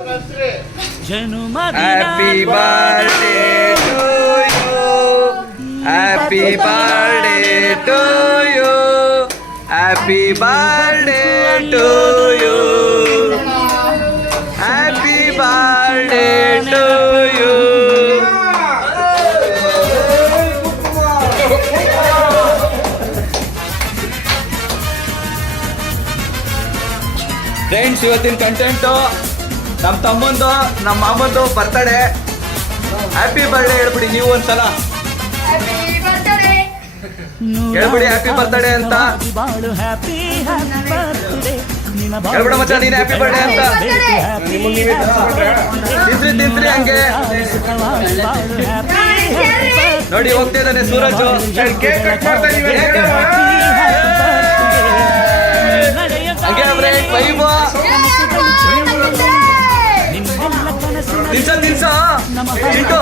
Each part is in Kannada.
Happy birthday to you. Happy birthday to you. Happy birthday to you. Happy birthday to you. Friends, ಇವತ್ತಿನ ಕಂಟೆಂಟು ನಮ್ಮ ತಮ್ಮಂದು ನಮ್ಮ ಮಾಮಂದು ಬರ್ತಡೇ. ಹ್ಯಾಪಿ ಬರ್ಡೇ ಹೇಳ್ಬಿಡಿ ನೀವು ಒಂದ್ಸಲ. ಹೇಳ್ಬಿಡಿ ಹ್ಯಾಪಿ ಬರ್ತ್ಡೇ ಅಂತ. ಹೇಳ್ಬಿಡ ಮಚ್ಚ ನೀನು ಹ್ಯಾಪಿ ಬರ್ಡೇ ಅಂತ. ತಿಂತ್ರಿ ಹಂಗೆ ನೋಡಿ ಹೋಗ್ತಾ ಇದ್ದಾನೆ ಸೂರಜ್. ಹಂಗೆ ವೈಭವ ತಿನ್ಸ ಚಿಂಟು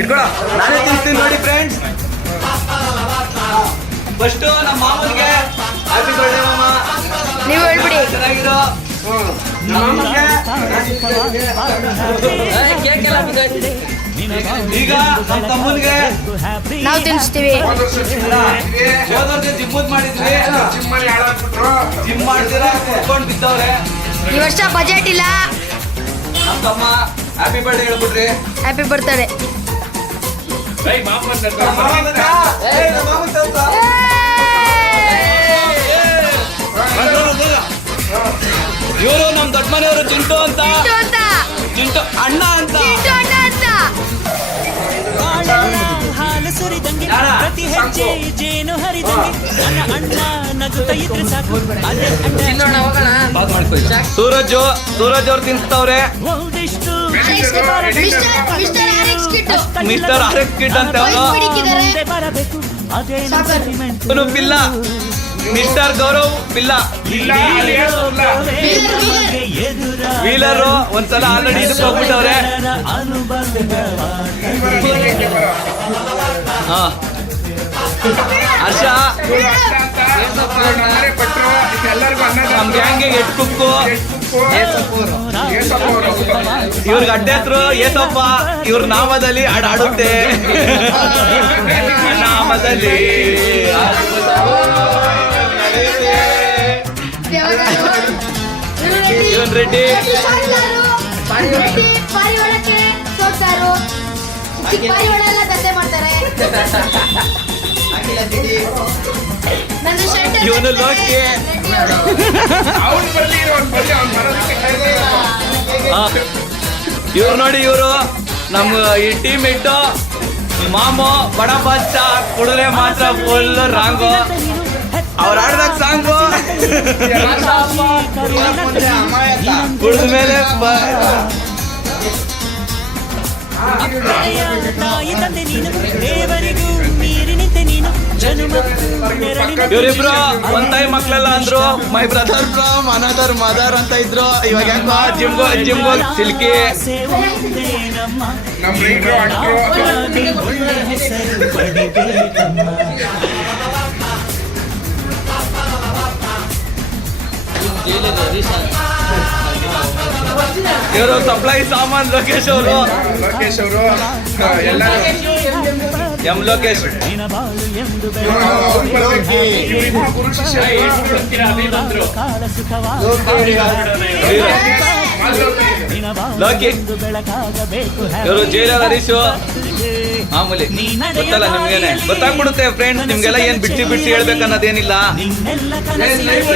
ಇಟ್ಕೊಳ. ನಾನೇ ತಿನ್ಸ್ತೀನಿ ನೋಡಿ ಫ್ರೆಂಡ್ಸ್. ಫಸ್ಟ್ ನಮ್ಮ ಮಾಮನಿಗೆ ಹ್ಯಾಪಿ ಬರ್ಡೇ ಮಾಮ. ನೀವು ಹೇಳ್ಬಿಡಿ. ಚೆನ್ನಾಗಿರೋ ಈಗ ನಮ್ಮ ತಮ್ಮನಿಗೆ ನಾವು ತಿನ್ನಿಸ್ತೀವಿ. ಹೋದವ್ರಿಗೆ ಜಿಮ್ಮದ್ ಮಾಡಿದ್ವಿ. ಜಿಮ್ ಮಾಡ್ತೀರಾ ಕುತ್ಕೊಂಡು ಬಿದ್ದವ್ರೆ. ಈ ವರ್ಷ ಬಜೆಟ್ ಇಲ್ಲ. ನಮ್ಮ ತಮ್ಮ ಹ್ಯಾಪಿ ಬರ್ಡೇ ಹೇಳ್ಬಿಡ್ರಿ. Happy birthday. ಇವರು ನಮ್ಮ ದೊಡ್ಡ ಮನೆಯವರು ಚಿಂಟು ಅಂತ. ಚಿಂಟು ಅಣ್ಣ ಅಂತ. ಹಾಲು ಸುರಿದಂಗೆ ಪ್ರತಿ ಹೆಜ್ಜೆ ಜೇನು ಹರಿದಂಗೆ ನನ್ನ ಅಣ್ಣ ನಗುತ್ತ ಇದ್ರೆ ಸಾಕು. ಸೂರಜ್ ಅವ್ರು ತಿನ್ಸ್ತವ್ರೆ. ಮಿಸ್ಟರ್ ಆರ್ಎಕ್ಸ್ ಕಿಟ್ ಅಂತ ಬರಬೇಕು ಅದೇ ಅವನು ಪಿಲ್ಲ. ಮಿಸ್ಟರ್ ಗೌರವ್ ಪಿಲ್ಲ. ವೀಲರು ಒಂದ್ಸಲ ಆಲ್ರೆಡಿ ಇದಕ್ಕೆ ಹೋಗ್ಬಿಟ್ಟವ್ರೆ. ಹಾ ಹರ್ಷ ನಮ್ ಗ್ಯಾಂಗ್ಗೆ ಎಟ್ ಕುಕ್ಕು. ಇವ್ರಿಗೆ ಅಡ್ಡ ಹೆಸರು ಏಸಪ್ಪ. ಇವ್ರ ನಾಮದಲ್ಲಿ ಆಡುತ್ತೆ. ನಾಮದಲ್ಲಿ ಇವನ್ ರೆಡ್ಡಿ. ಇವನು ಲೋಕಿ. ಇವ್ರು ನೋಡಿ, ಇವರು ನಮ್ಮ ಈ ಟೀಮ್ ಇಟ್ಟು ಮಾಮು ಬಡ ಬಚ್ಚ ಕುಡಿದ್ರೆ ಮಾತ್ರ ಫುಲ್ ರಾಂಗು. ಅವ್ರು ಆಡ್ದಾಗ ಸಾಂಗು ಕುಡಿದ ಮೇಲೆ ಇವರಿಬ್ರು ಒಂದ್ ಟೈಮ್ ಮಕ್ಳೆಲ್ಲ ಅಂದ್ರು my brother from another mother ಅಂತ ಇದ್ರು. ಇವಾಗ ಹೆಂಗೋ ಜಿಮ್ಗೋ ಸಿಲ್ಕಿ. ಇವರು ಸಪ್ಲೈ ಸಾಮಾನ್ ಲೋಕೇಶ್ ಅವರು. ಎಂ ಲೋಕೇಶ್. ಲೋಕಿ. ಇವರು ಜೈಲರ್ ಹರೀಶು ಮಾಮೂಲಿ. ಗೊತ್ತಲ್ಲ ನಿಮ್ಗೇನೆ ಗೊತ್ತಾಗ್ಬಿಡುತ್ತೆ ಫ್ರೆಂಡ್ಸ್. ನಿಮ್ಗೆಲ್ಲ ಏನ್ ಬಿಡ್ಸಿ ಹೇಳ್ಬೇಕನ್ನೋದೇನಿಲ್ಲ.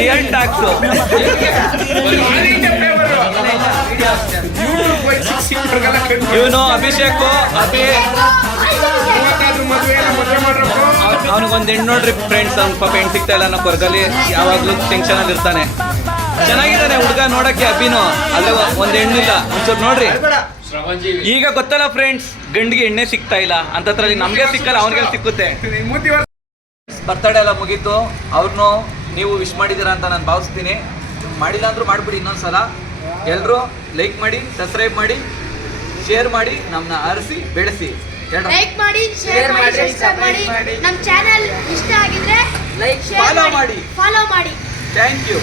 Real tax. ಇವನು ಅಭಿಷೇಕ್. ಅವನಿಗೊಂದು ಹೆಣ್ಣು ನೋಡ್ರಿ ಫ್ರೆಂಡ್ಸ್. ಅವ್ನ ಪಾಪ ಹೆಣ್ಣು ಸಿಗ್ತಾ ಇಲ್ಲ ಅನ್ನೋ ಕೊರ್ಗಲ್ಲಿ ಯಾವಾಗ್ಲೂ ಟೆನ್ಷನ್ ಅಲ್ಲಿ ಇರ್ತಾನೆ. ಚೆನ್ನಾಗಿದ್ದಾನೆ ಹುಡುಗ ನೋಡಕ್ಕೆ. ಅಭಿನು ಅಲ್ಲೇ ಒಂದ್ ಹೆಣ್ಣಿಲ್ಲ. ಒಂಚೂರು ನೋಡ್ರಿ. ಈಗ ಗೊತ್ತಲ್ಲ ಫ್ರೆಂಡ್ಸ್, ಗಂಡಿಗೆ ಎಣ್ಣೆ ಸಿಗ್ತಾ ಇಲ್ಲ ಅಂತದ್ರಲ್ಲಿ ನಮ್ಗೆ ಸಿಕ್ಕಲ್ಲ, ಅವನಿಗೆ ಸಿಕ್ಕುತ್ತೆ. ಬರ್ತಡೇ ಎಲ್ಲ ಮುಗೀತು. ಅವ್ರನ್ನು ನೀವು ವಿಶ್ ಮಾಡಿದ್ದೀರಾ ಅಂತ ನಾನು ಭಾವಿಸ್ತೀನಿ. ಮಾಡಿಲ್ಲ ಅಂದ್ರೂ ಮಾಡಿಬಿಡಿ ಇನ್ನೊಂದ್ಸಲ. ಎಲ್ಲರೂ ಲೈಕ್ ಮಾಡಿ, ಸಬ್ಸ್ಕ್ರೈಬ್ ಮಾಡಿ, ಶೇರ್ ಮಾಡಿ, ನಮ್ಮನ್ನ ಆರಿಸಿ ಬೆಳೆಸಿ. ಲೈಕ್ ಮಾಡಿ, ಶೇರ್ ಮಾಡಿ, ಸಬ್ಸ್ಕ್ರೈಬ್ ಮಾಡಿ. ನಮ್ಮ ಚಾನೆಲ್ ಇಷ್ಟ ಆಗಿದ್ರೆ ಲೈಕ್, ಶೇರ್ ಮಾಡಿ, ಫಾಲೋ ಮಾಡಿ. Thank you.